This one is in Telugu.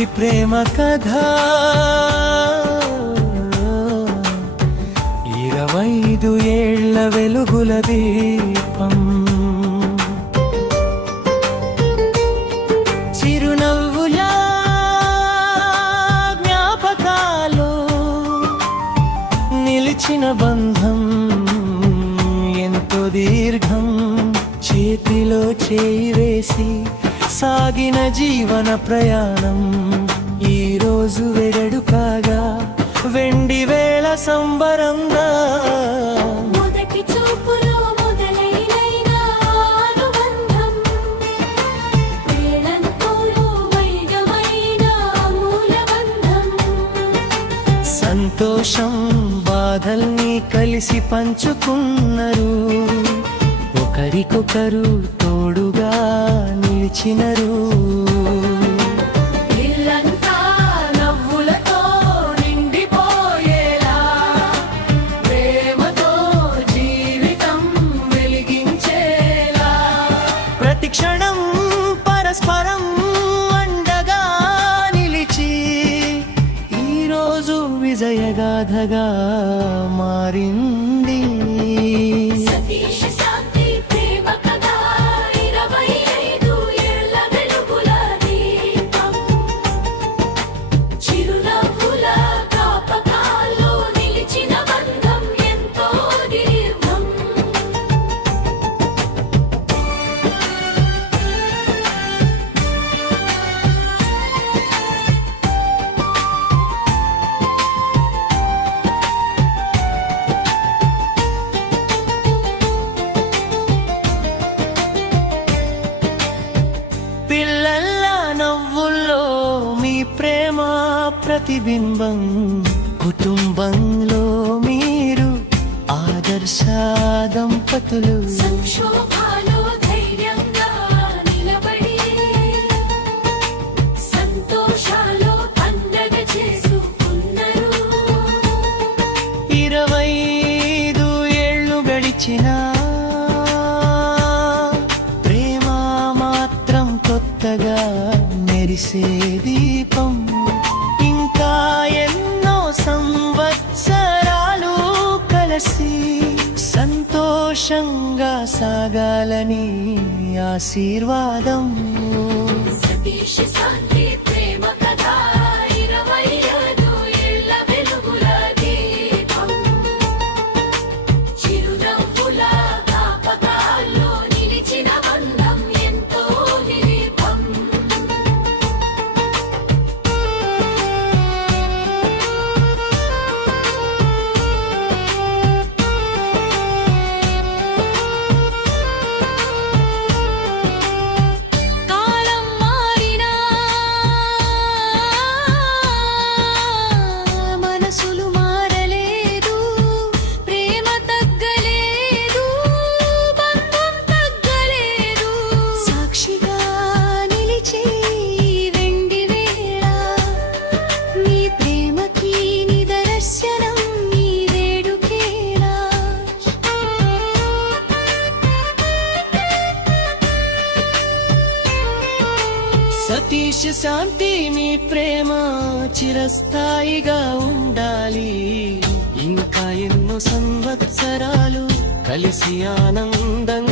నాటి ప్రేమ కథ 25 ఏళ్ల వెలుగుల దీపం చిరునవ్వుల జ్ఞాపకాలు నిలిచిన బంధం ఎంతో దీర్ఘం చేతిలో చేయి వేసి సాగిన జీవన ప్రయాణం ఈ రోజు వెరడు కాగా వెండి వేళ సంబరంగా మొదటి చూపులో మొదలైన అనుబంధం వేళంతోనూ వైగమైన మూలబంధం సంతోషం బాధల్ని కలిసి పంచుకున్నారు ఒకరికొకరు తోడుగా నిలిచినరు ఇల్లంతా నవ్వులతో నిండిపోయేలా ప్రేమతో జీవితం వెలిగించేలా ప్రతి క్షణం పరస్పరం అండగా నిలిచి ఈరోజు విజయగాథగా మారింది సతీష్ శాంతి ప్రేమ కథ 25 ఏళ్ల వెలుగుల దీపం చిరునవ్వుల జ్ఞాపకాల్లో నిలిచిన బంధం ఎంతో దీర్ఘం పిల్లల నవ్వుల్లో మీ ప్రేమ ప్రతిబింబం కుటుంబంలో మీరు ఆదర్శ దంపతులు సంక్షోభాలో ధైర్యంగా నిలబడి సంతోషాలో పండగ చేసుకున్నారు 25 ఏళ్ళు గడిచినా ప్రేమ మాత్రం కొత్తగా మెరిసే దీపం ఇంకా ఎన్నో సంవత్సరాలు కలిసి సంతోషంగా సాగాలని ఆశీర్వాదం సతీష్ శాంతి ప్రేమ కథ 25 ఏళ్ల వెలుగుల దీపం చిరునవ్వుల జ్ఞాపకాల్లో నిలిచిన బంధం ఎంతో దీర్ఘం కాలం మారినా మనసులు మారలేదు ప్రేమ తగ్గలేదు బంధం తగ్గలేదు సాక్షిగా నిలిచే వెండి వేళ నీ ప్రేమకి నిదర్శనం నీ వేడుకేలా సతీష్ శాంతి మీ ప్రేమ చిరస్థాయిగా ఉండాలి ఇంకా ఎన్నో సంవత్సరాలు కలిసి ఆనందంగా